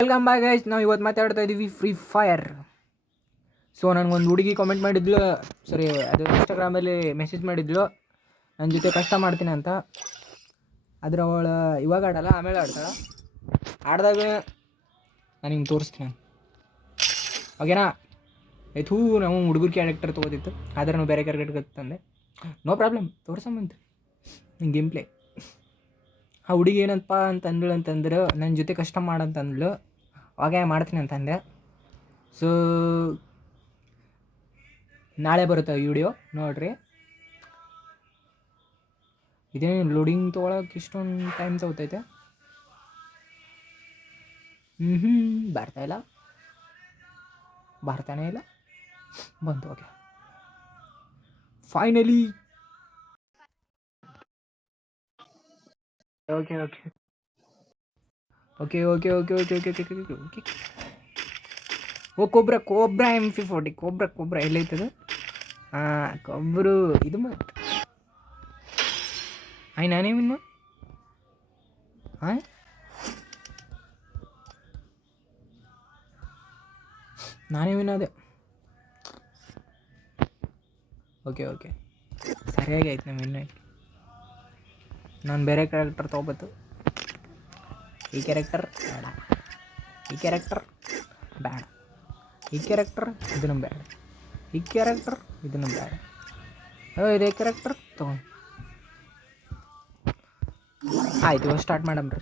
Welcome back guys. ನಾವು ಇವತ್ತು ಮಾತಾಡ್ತಾ ಇದ್ದೀವಿ ಫ್ರೀ ಫೈರ್. ಸೊ ನನಗೊಂದು ಹುಡುಗಿ ಕಾಮೆಂಟ್ ಮಾಡಿದ್ಲು, ಸರಿ ಅದು ಇನ್ಸ್ಟಾಗ್ರಾಮಲ್ಲಿ ಮೆಸೇಜ್ ಮಾಡಿದ್ಲು ನನ್ನ ಜೊತೆ ಕಷ್ಟ ಮಾಡ್ತೀನಿ ಅಂತ. ಆದರೆ ಅವಳು ಇವಾಗ ಆಡಲ್ಲ, ಆಮೇಲೆ ಆಡ್ತಾಳೆ. ಆಡಿದಾಗ ನಾನು ಹಿಂಗೆ ತೋರಿಸ್ತೀನಿ, ಓಕೆನಾ? ಆಯ್ತು, ನಾವು ಹುಡುಗರ ಕ್ಯಾರೆಕ್ಟರ್ ತೊಗೋತಿತ್ತು, ಆದರೆ ನಾವು ಬೇರೆ ಕ್ಯಾರೆಕ್ಟರ್ ತಂದೆ. ನೋ ಪ್ರಾಬ್ಲಮ್, ತೋರ್ಸಂಬಂತು ನಿಂಗೆ ಗೇಮ್ ಪ್ಲೇ. ಆ ಹುಡುಗಿ ಏನಂತಪ್ಪ ಅಂತಂದಳು ಅಂತಂದ್ರೆ, ನನ್ನ ಜೊತೆ ಕಷ್ಟ ಮಾಡಂತಂದ್ಳು. ಅವಾಗೆ ಮಾಡ್ತೀನಿ ಅಂತಂದೆ. ಸೊ ನಾಳೆ ಬರುತ್ತೆ ವಿಡಿಯೋ ನೋಡಿರಿ. ಇದೇನು ಲೋಡಿಂಗ್ ತೊಗೊಳಕ್ಕೆ ಇಷ್ಟೊಂದು ಟೈಮ್ ತೊಗೊತೈತೆ. ಬರ್ತಾನೆ ಇಲ್ಲ. ಬಂತು, okay finally. Okay okay okay okay okay okay okay okay okay okay ಓ ಕೋಬ್ರಾ M440 ಕೋಬ್ರಾ ಎಲ್ಲೈತದು? ಹಾಂ, ಕೊಬ್ಬರು ಇದು ಮತ್ತು ಆಯ್ ನಾನೇವಿನ್ನು ಹಾಂ ನಾನೇವಿನ್ನದೆ. ಓಕೆ ಓಕೆ ಸರಿಯಾಗಿ ಆಯ್ತು. ನಮ್ಮ ಇನ್ನೂ ನಾನು ಬೇರೆ ಕ್ಯಾರೆಕ್ಟರ್ ತೊಗೊಬತ್ತು. ಈ ಕ್ಯಾರೆಕ್ಟರ್ ಬೇಡ, ಈ ಕ್ಯಾರೆಕ್ಟರ್ ಬೇಡ, ಈ ಕ್ಯಾರೆಕ್ಟರ್ ಇದನ್ನು ಬೇಡ, ಈ ಕ್ಯಾರೆಕ್ಟರ್ ಇದನ್ನು ಬೇಡ, ಇದೇ ಕ್ಯಾರೆಕ್ಟರ್ ತೊಗೊಂಡು ಆಯ್ತು. ಸ್ಟಾರ್ಟ್ ಮಾಡಮ್ರಿ,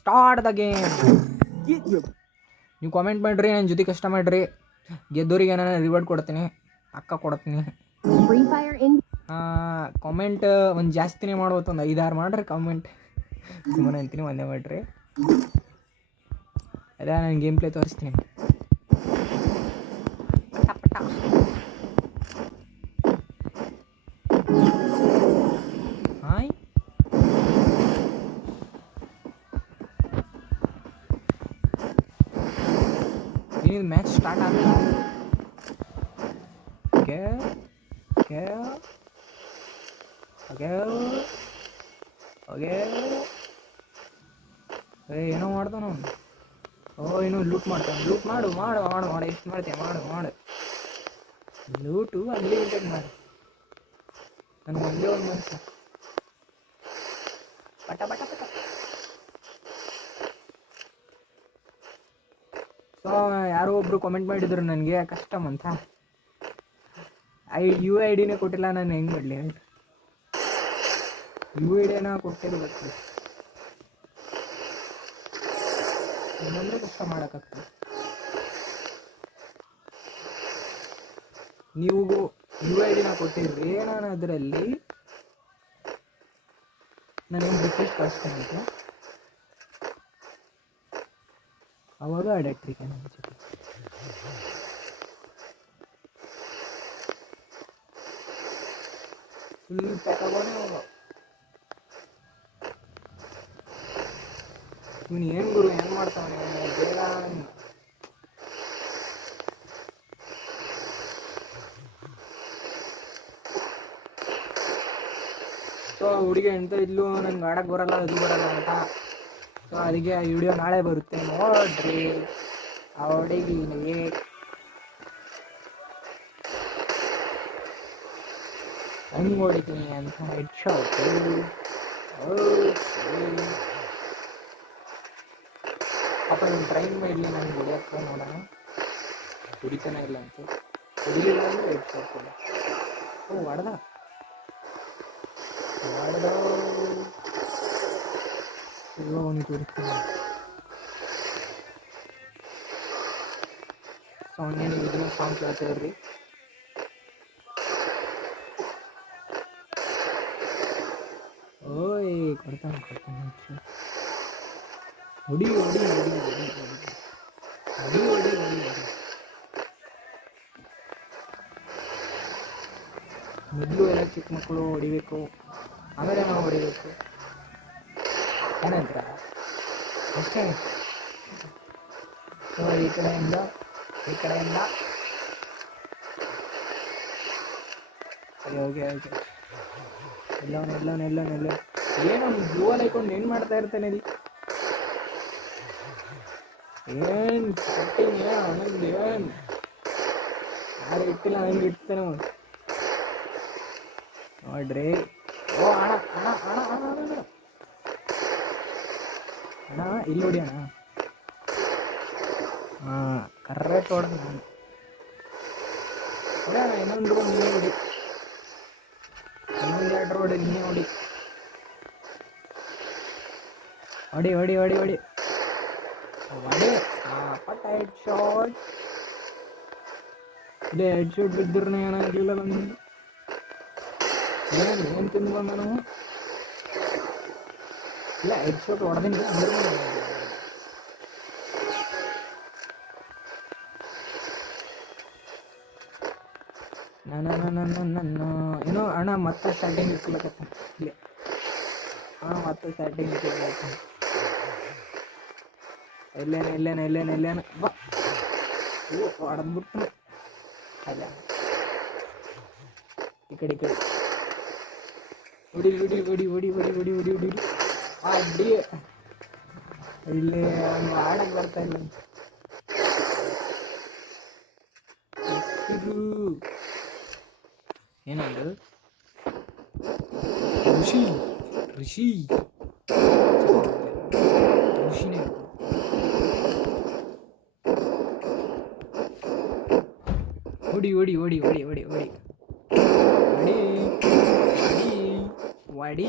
ಸ್ಟಾರ್ಟ್ ದ ಗೇಮ್. ನೀವು ಕಾಮೆಂಟ್ ಮಾಡಿರಿ, ನನ್ನ ಜೊತೆ ಕಷ್ಟ ಮಾಡಿರಿ. ಗೆದ್ದೋರಿಗೆ ನಾನು ರಿವಾರ್ಡ್ ಕೊಡ್ತೀನಿ, ಪಕ್ಕ ಕೊಡ್ತೀನಿ. ಕಾಮೆಂಟ್ ಒಂದು ಜಾಸ್ತಿನೇ ಮಾಡ್ಬೋದು, ಒಂದು 5-6 ಮಾಡಿರಿ ಕಾಮೆಂಟ್. ಸುಮ್ಮನೆ ಅಂತೀನಿ, ಒಂದೇ ಮಾಡಿರಿ. ಅದೇ ನಾನು ಗೇಮ್ ಪ್ಲೇ ತೋರಿಸ್ತೀನಿ. ಹಾಯ್, ಏನಿದು ಮ್ಯಾಚ್ ಸ್ಟಾರ್ಟ್ ಆಗಲ್ಲ. ಓಕೆ ಓಕೆ ಓಕೆ ಓಕೆ ಏನೋ ಮಾಡ್ತಾವ ನಾವು. ಏನೋ ಲೂಟ್ ಮಾಡ್ತಾನೆ. ಲೂಟ್ ಮಾಡು ಮಾಡು ಮಾಡು ಮಾಡು ಎಷ್ಟು ಮಾಡ್ತೀಯ ಮಾಡು ಮಾಡು. ಲೂಟು ಅನ್ಲಿಮಿಟೆಡ್ ಮಾಡು. ನನಗೆ ಒಂದೇ ಒಂದು ಮನಸ್ಸು, ಪಟ ಪಟ ಪಟ. ಸೊ ಯಾರೋ ಒಬ್ಬರು ಕಾಮೆಂಟ್ ಮಾಡಿದ್ರು ನನಗೆ ಕಸ್ಟಮ್ ಅಂತ. UID ಕೊಟ್ಟಿಲ್ಲ, ನಾನು ಹೆಂಗೆ ಮಾಡಲಿ? UID ಕೊಟ್ಟಿರ್ಬೇಕು, ಇನ್ನೊಂದ್ರೆ ಕಷ್ಟ ಮಾಡೋಕ್ಕಾಗ್ತದೆ. ನೀವು UID ಕೊಟ್ಟಿರ್ರಿ, ನಾನು ಅದರಲ್ಲಿ ನಾನೇನು ರಿಕ್ವೆಸ್ಟ್ ಕಳಿಸ್ತೀನಿ ಅಂತ, ಅವಾಗ ಅಡಕ್ಟ್ರಿಗೆ ನನ್ನ ಜೊತೆ. ಫುಲ್ ಪ್ಯಾಕಗೋನೇ ಹೋಗೋ. ಇವನು ಏನು ಗುರು ಏನು ಮಾಡ್ತಾವನೆ ಬೇಗ. ಸೊ ಹುಡುಗಿ ಎಂತ ಇದ್ಲು, ನಂಗೆ ಆಡಕ್ಕೆ ಬರಲ್ಲ, ಅದು ಬರಲ್ಲ ಅಂತ. ಸೊ ಅದಕ್ಕೆ ಆ ವಿಡಿಯೋ ನಾಳೆ ಬರುತ್ತೆ, ನೋಡ್ರಿ. ಆ ಹುಡುಗಿಗೆ ಹೆಂಗೆ ಹೊಡಿತೀನಿ ಅಂತ ಹೆಡ್ ಶಾಟ್. ಪಾಪ ನಾನು ಟ್ರೈನ್ ಮಾಡಲಿ, ನಾನು ಹೊಡಿಯಕ್ಕೆ ನೋಡೋಣ. ಹೊಡಿತಾನೆ ಇಲ್ಲ ಅಂತ, ಹೊಡಿಲಿಲ್ಲ ಅಂದರೆ ಹೆಡ್ ಶಾಟ್ ಕೊಡ. ಹೊಡೆದ ಇವಾಗ ಅವನಿಗೆ ತೋರಿಸ್ತೀನಿ. ಸೊ ಅವನೇನು ಇದನ್ನ ಸಾಂಗ್ ಕೇಳ್ತಾ ಇರ್ರಿ. ಓಯ್ ಕೊಡ್ತಾನೆ ಹೊಡಿ ಹೊಡಿ ಹೊಡಿ ಹೊಡಿ ಹೊಡಿ ಹೊಡಿ ಹೊಡಿ ಹೊಡಿ. ಮೊದಲು ಎಲ್ಲ ಚಿಕ್ಕ ಮಕ್ಕಳು ಹೊಡಿಬೇಕು, ಆಮೇಲೆ ನಾವು ಹೊಡಿಬೇಕು ಏನಂತ ಅಷ್ಟೇ. ಸೊ ಈ ಕಡೆಯಿಂದ ಹೋಗಿ ಎಲ್ಲವನ್ನೆಲ್ಲ ಏನೋ ಬ್ಲೂವಲ್ಲಿ ಹಾಕೊಂಡು ಏನು ಮಾಡ್ತಾ ಇರ್ತಾನೆ ಇಲ್ಲಿ. ಏನು ಅವನದ್ದು ಏನು ಯಾರು ಇಟ್ಟಿಲ್ಲ ಹಂಗೆ ಇಡ್ತಾನೆ ನೋಡ್ರಿ. ಓ ಅಣ್ಣ ಅಣ್ಣ ಅಣ್ಣ ಅಣ್ಣ ಅಣ್ಣ ಅಣ್ಣ ಇಲ್ಲಿ ನೋಡಿ ಅಣ್ಣ. ಹಾಂ ಕರೆಕ್ಟ್ ಹೊಡೆದು ನಾನು ಹೊಡೆ ಅಣ್ಣ. ಇನ್ನೊಂದು ರೋಡ್ ನೀನೇ ಹೊಡಿ, ಇನ್ನೊಂದು 2 ರೋಡ್ ನೀನೇ ಹೊಡಿ. ಹೊಡಿ ಹೊಡಿ ಹೊಡಿ ಹೊಡಿ ಹೊಡಿ. ಹಾಂ ಪಟ್ಟ ಹೆಡ್ ಶಾಟ್. ಇದೇ ಹೆಡ್ ಶಾಟ್ ಬಿದ್ದರೂ ಏನಾಗಲಿಲ್ಲ ನನಗೆ. ಏನು ತಿಂದು ಬಂದ ನಾವು. ಇಲ್ಲ ಹೆಡ್ ಶಾಟ್ ಹೊಡೆದಿನಿ ಅಂದ್ರೆ ನನ್ನ ಏನೋ ಅಣ್ಣ ಮತ್ತೆ ಸ್ಟಾರ್ಟಿಂಗ್ ಇಟ್ಕೊಳಕತ್ತ ಇಲ್ಲಿ. ಹಾಂ ಮತ್ತೆ ಸ್ಟಾರ್ಟಿಂಗ್ ಇಟ್ಕೊಳಕತ್ತ. ಎಲ್ಲೇನ ಬಾ ಹೊಡೆದ್ಬಿಟ್ಟು ಅಲ್ಲ ಈ ಕಡೆ ಹೊಡಿ ಹೊಡಿ ಹೊಡಿ ಹೊಡಿ ಹೊಡಿ ಹೊಡಿ ಹೊಡಿ ಹೊಡಿ ಅಡ್ಡಿ. ಇಲ್ಲಿ ಹಂಗೆ ಆಡಕ್ಕೆ ಬರ್ತಾ ಇಲ್ಲ. ಏನದು ಋಷಿನೇ ಹೊಡಿ ಹೊಡಿ ಹೊಡಿ ಹೊಡಿ ಹೊಡಿ ಹೊಡಿ ಹೊಡಿ ಹೊಡಿ.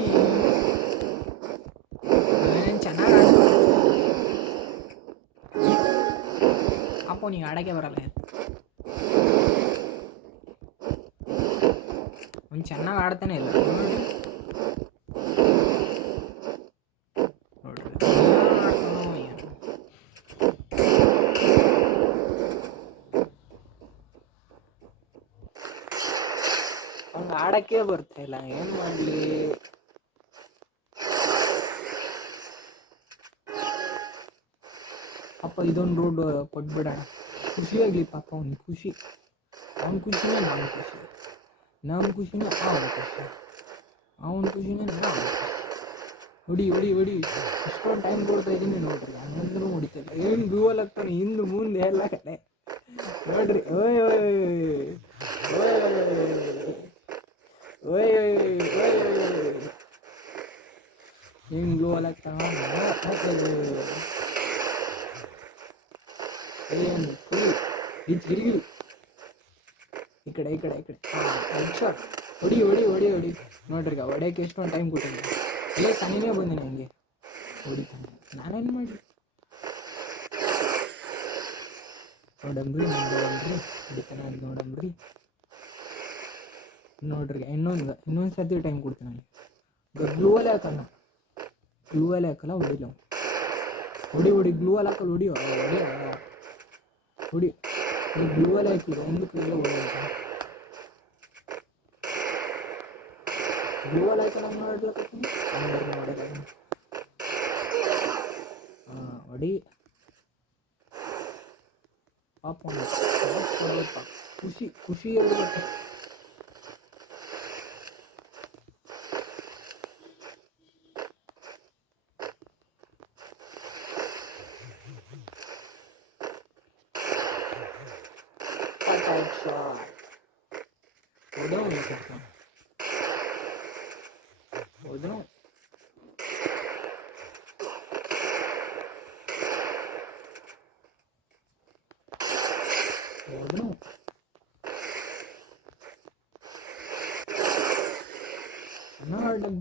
ಏನು ಚೆನ್ನಾಗಿ ಅಪ್ಪ ನೀವು ಆಡೋಕ್ಕೆ ಬರಲ್ಲ. ಅವ್ನು ಚೆನ್ನಾಗಿ ಆಡ್ತಾನೆ ಇಲ್ಲ ನೋಡ್ರಿ. ಅವ್ನು ಆಡೋಕ್ಕೆ ಬರ್ತಾ ಇಲ್ಲ, ಏನು ಮಾಡಲಿ. ಅಪ್ಪ ಇದೊಂದು ರೋಡ್ ಕೊಟ್ಬಿಡೋಣ, ಖುಷಿಯಾಗಲಿ ಪಾಪ. ಅವ್ನಿಗೆ ಖುಷಿ, ಅವ್ನ ಖುಷಿನೇ ನಾನು ಖುಷಿ, ನಮ್ಮ ಖುಷಿನೇ ಅವನ ಖುಷಿ, ಅವನ ಖುಷಿನೇ ನಾನು. ಹೊಡಿ ಹೊಡಿ ಹೊಡಿ. ಇಷ್ಟೊಂದು ಟೈಮ್ ಕೊಡ್ತಾ ಇದ್ದೀನಿ ನೋಡ್ರಿ, ಹಂಗಂದ್ರೂ ಹೊಡಿತಿಲ್ಲ. ಏನು ಗೋಲ್ ಆಗ್ತಾನೆ ಹಿಂದೆ ಮುಂದೆ ಎಲ್ಲ ಕಡೆ ನೋಡ್ರಿ. ಓಯ್ ಓಯ್ ಓಯ್ ಓಯ್ ಓಯ್ ಹಿಂಗೆ ಗೋಲ್ ಆಗ್ತಾನ. ಏನು ಫುಲ್ ಗಿರಿಗಿರಿ ಈ ಕಡೆ ಈ ಕಡೆ ಈ ಕಡೆ. ಹೆಡ್ ಶಾಟ್ ಹೊಡಿ ಹೊಡಿ ಹೊಡಿ ಹೊಡಿ. ನೋಡ್ರಿ ಹೊಡೆಯೋಕೆ ಎಷ್ಟೊಂದು ಟೈಮ್ ಕೊಟ್ಟಿದ್ದೀನಿ. ಇಲ್ಲೇ ಸನಿನೇ ಬಂದಿನಿ ಹಂಗೆ ಹೊಡಿತಾನೆ. ನಾನೇನು ಮಾಡಿ ನೋಡಂಬ್ರಿ ಹೊಡಿತಾನೆ ಅದು ನೋಡಂಬ್ರಿ. ನೋಡ್ರಿ ಇನ್ನೊಂದು ಸರ್ತಿ ಟೈಮ್ ಕೊಡ್ತೀನಿ ನನಗೆ. ಗ್ಲೂ ಅಲ್ಲೇ ಹಾಕಲ್ಲ, ಗ್ಲೂ ಅಲ್ಲೇ ಹಾಕಲ್ಲ. ಹೊಡಿಲ್ಲ ಹೊಡಿ ಹೊಡಿ. ಗ್ಲೂ ಅಲ್ಲಿ ಹಾಕಲ್ಲ, ಹೊಡಿ ಹೊಡಿ ಹೊಡಿ. ಗ್ಲೂ ಅಲ್ಲೇ ಹಾಕಿಲ್ಲ ಹಿಂದಕ್ಕೆ ಎಲ್ಲ ಹೊಡೆಯೋದು. ಗ್ಲೂ ಅಲ್ಲಿ ಹಾಕಲ್ಲ ನೋಡ್ಲತ್ತೀನಿ. ನೋಡಲ್ಲ. ಹಾಂ ಹೊಡಿ ಪಾಪ. ಖುಷಿ ಇರಬೇಕು.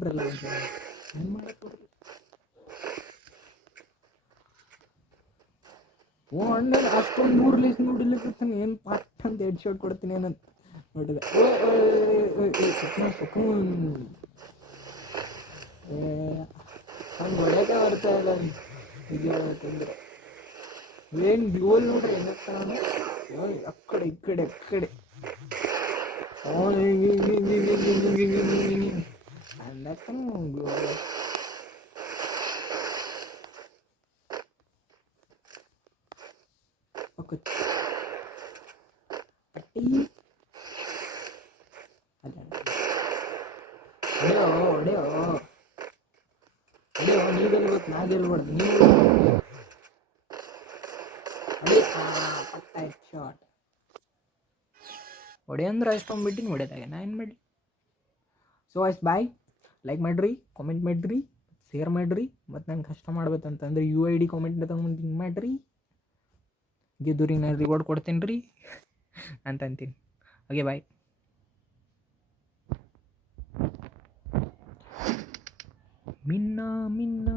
ಬರಲ್ಲ ಏನು ಮಾಡಕ್ಕೆ. ಓ ಅಣ್ಣ ಅಷ್ಟೊಂದು 3 ಲೀಸ್ ನೋಡಿಲಿಕ್ಕೆ ಏನು ಪಾಟ್ ಅಂತ ಹೆಡ್ ಶಾಟ್ ಕೊಡ್ತೀನಿ ಏನಂತ ನೋಡಿದೆ. ಹಂಗೆ ಹೊಡೆಯೋಕೆ ಬರ್ತಾ ಇಲ್ಲ ಇದು ಹೇಳಬೇಕಂದ್ರೆ. ಏನು ಗೋಲ್ ನೋಡ್ರಿ ಏನಾಗ್ತಾನೆ ಅಕ್ಕಡೆ ಈ ಕಡೆ ಅಂದಾಗ್ತಾನೆ ಗೋಲ್. ಪಟ್ಟಿ ಹೊಡೆಯೋ ನೀ ಗೆಲ್ಬೇಕು, ನಾ ಗೆಲ್ಬಾರ್ದು. ನೀವು ಶಾಟ್ ಹೊಡೆ ಅಂದ್ರೆ ಅಷ್ಟೊಂದು ಬಿಟ್ಟಿನಿ ಹೊಡೆದಾಗ ನಾ ಏನು ಮಾಡಲಿ. ಸೊ ಅಷ್ಟು ಬಾಯ್, ಲೈಕ್ ಮಾಡಿರಿ, ಕಾಮೆಂಟ್ ಮಾಡಿರಿ, ಶೇರ್ ಮಾಡಿರಿ. ಮತ್ತು ನಂಗೆ ಕಷ್ಟ ಮಾಡ್ಬೇಕಂತಂದ್ರೆ UID ಕಾಮೆಂಟ್ ತಗೊಂಡು ಹಿಂಗೆ ಮಾಡಿರಿ, ಗೆದ್ದೂರಿಗೆ ನಾನು ರಿವಾರ್ಡ್ ಕೊಡ್ತೀನಿ ರೀ ಅಂತ ಅಂತೀನಿ. Okay bye. ಮಿನ್ನ ಮಿನ್ನ